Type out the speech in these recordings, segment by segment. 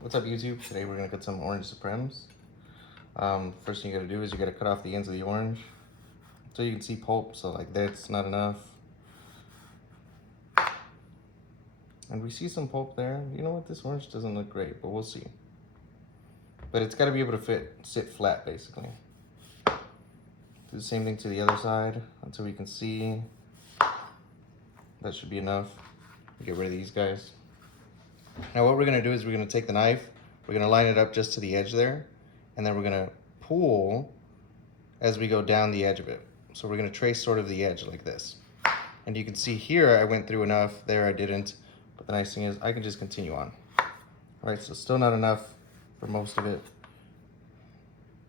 What's up, YouTube? Today we're gonna cut some orange supremes. First thing you gotta do is you gotta cut off the ends of the orange so you can see pulp. So like that's not enough, and we see some pulp there. You know what? This orange doesn't look great, but we'll see. But it's gotta be able to sit flat, basically. Do the same thing to the other side until we can see. That should be enough. Get rid of these guys. Now what we're gonna do is we're gonna take the knife, we're gonna line it up just to the edge there, and then we're gonna pull as we go down the edge of it. So we're gonna trace sort of the edge like this. And you can see here I went through enough, there I didn't, but the nice thing is I can just continue on. All right, so still not enough for most of it.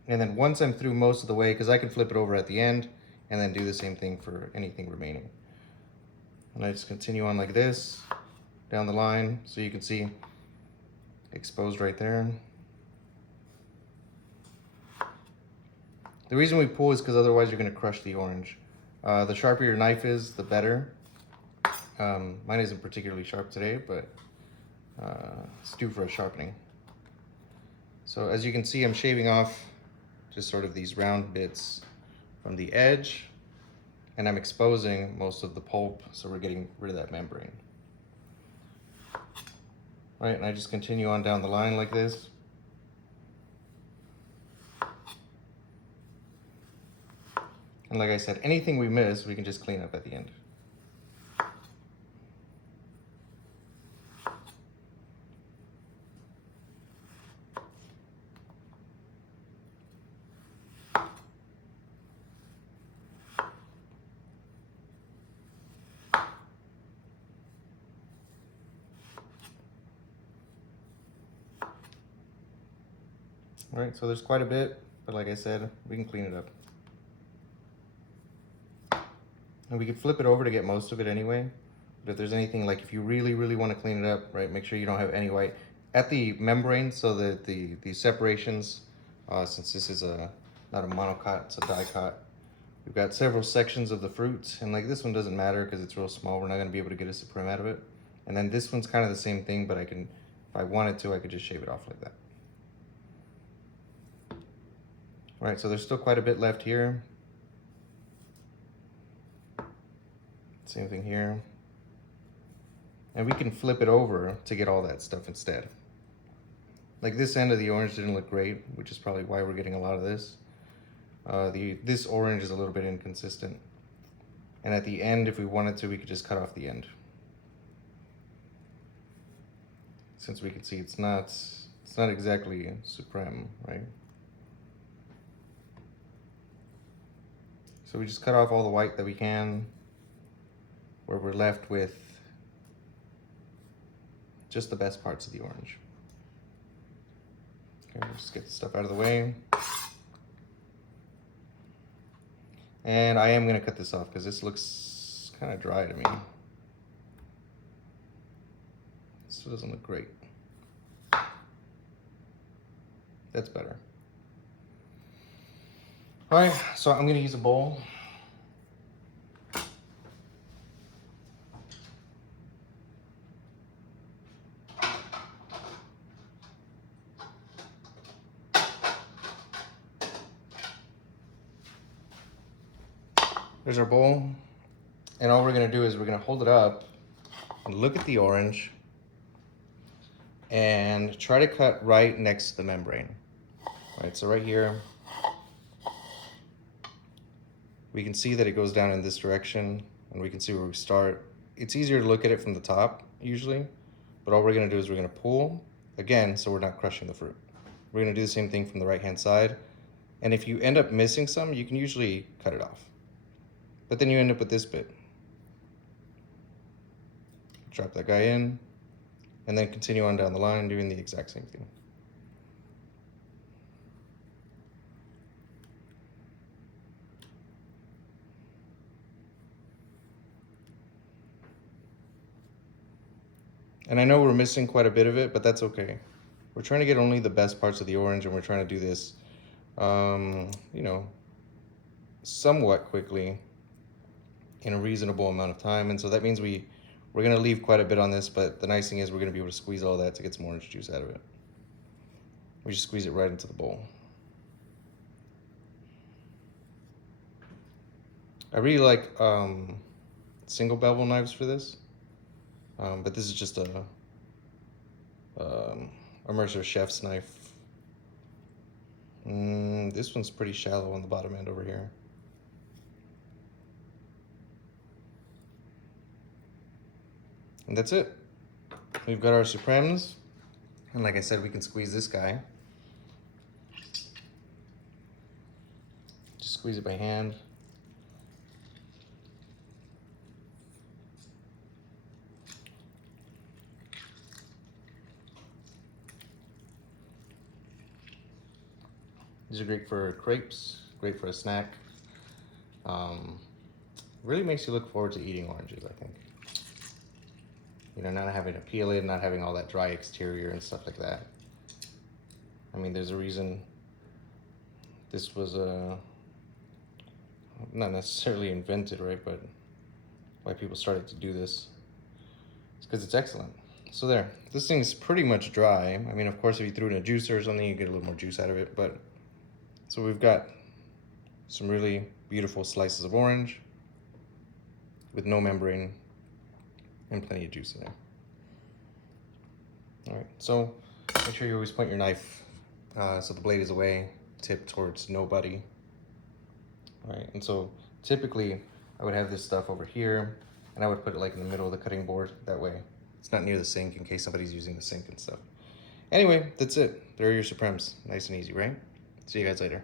And then once I'm through most of the way, because I can flip it over at the end and then do the same thing for anything remaining. And I just continue on like this, down the line, so you can see exposed right there. The reason we pull is because otherwise you're gonna crush the orange. The sharper your knife is, the better. Mine isn't particularly sharp today, but it's due for a sharpening. So as you can see, I'm shaving off just sort of these round bits from the edge, and I'm exposing most of the pulp, so we're getting rid of that membrane. Right, and I just continue on down the line like this. And like I said, anything we miss, we can just clean up at the end. All right, so there's quite a bit, but like I said, we can clean it up. And we can flip it over to get most of it anyway. But if there's anything, like if you really, really want to clean it up, right, make sure you don't have any white. At the membrane, so that the separations, since this is not a monocot, it's a dicot, we've got several sections of the fruit, and like this one doesn't matter because it's real small, we're not going to be able to get a supreme out of it. And then this one's kind of the same thing, but I can, if I wanted to, I could just shave it off like that. All right, so there's still quite a bit left here. Same thing here. And we can flip it over to get all that stuff instead. Like this end of the orange didn't look great, which is probably why we're getting a lot of this. This orange is a little bit inconsistent. And at the end, if we wanted to, we could just cut off the end. Since we can see it's not exactly supreme, right? So we just cut off all the white that we can, where we're left with just the best parts of the orange. Okay, we'll just get the stuff out of the way. And I am gonna cut this off because this looks kind of dry to me. This doesn't look great. That's better. All right, so I'm gonna use a bowl. There's our bowl. And all we're gonna do is we're gonna hold it up and look at the orange and try to cut right next to the membrane. All right, so right here, we can see that it goes down in this direction, and we can see where we start. It's easier to look at it from the top usually, but all we're gonna do is we're gonna pull again, so we're not crushing the fruit. We're gonna do the same thing from the right-hand side. And if you end up missing some, you can usually cut it off. But then you end up with this bit. Drop that guy in, and then continue on down the line doing the exact same thing. And I know we're missing quite a bit of it, but that's okay. We're trying to get only the best parts of the orange, and we're trying to do this, you know, somewhat quickly in a reasonable amount of time. And so that means we're gonna leave quite a bit on this, but the nice thing is we're gonna be able to squeeze all that to get some orange juice out of it. We just squeeze it right into the bowl. I really like single bevel knives for this, but this is just a Mercer chef's knife. This one's pretty shallow on the bottom end over here. And that's it. We've got our Supremes. And like I said, we can squeeze this guy. Just squeeze it by hand. These are great for crepes, great for a snack. Really makes you look forward to eating oranges, I think. You know, not having to peel it, not having all that dry exterior and stuff like that. I mean, there's a reason this was not necessarily invented, right? But why people started to do this. It's because it's excellent. So there, this thing's pretty much dry. I mean, of course, if you threw it in a juicer or something, you get a little more juice out of it. But so we've got some really beautiful slices of orange with no membrane and plenty of juice in there. All right, so make sure you always point your knife so the blade is away, tip towards nobody. All right, and so typically I would have this stuff over here and I would put it like in the middle of the cutting board. That way it's not near the sink in case somebody's using the sink and stuff. Anyway, that's it. There are your Supremes. Nice and easy, right? See you guys later.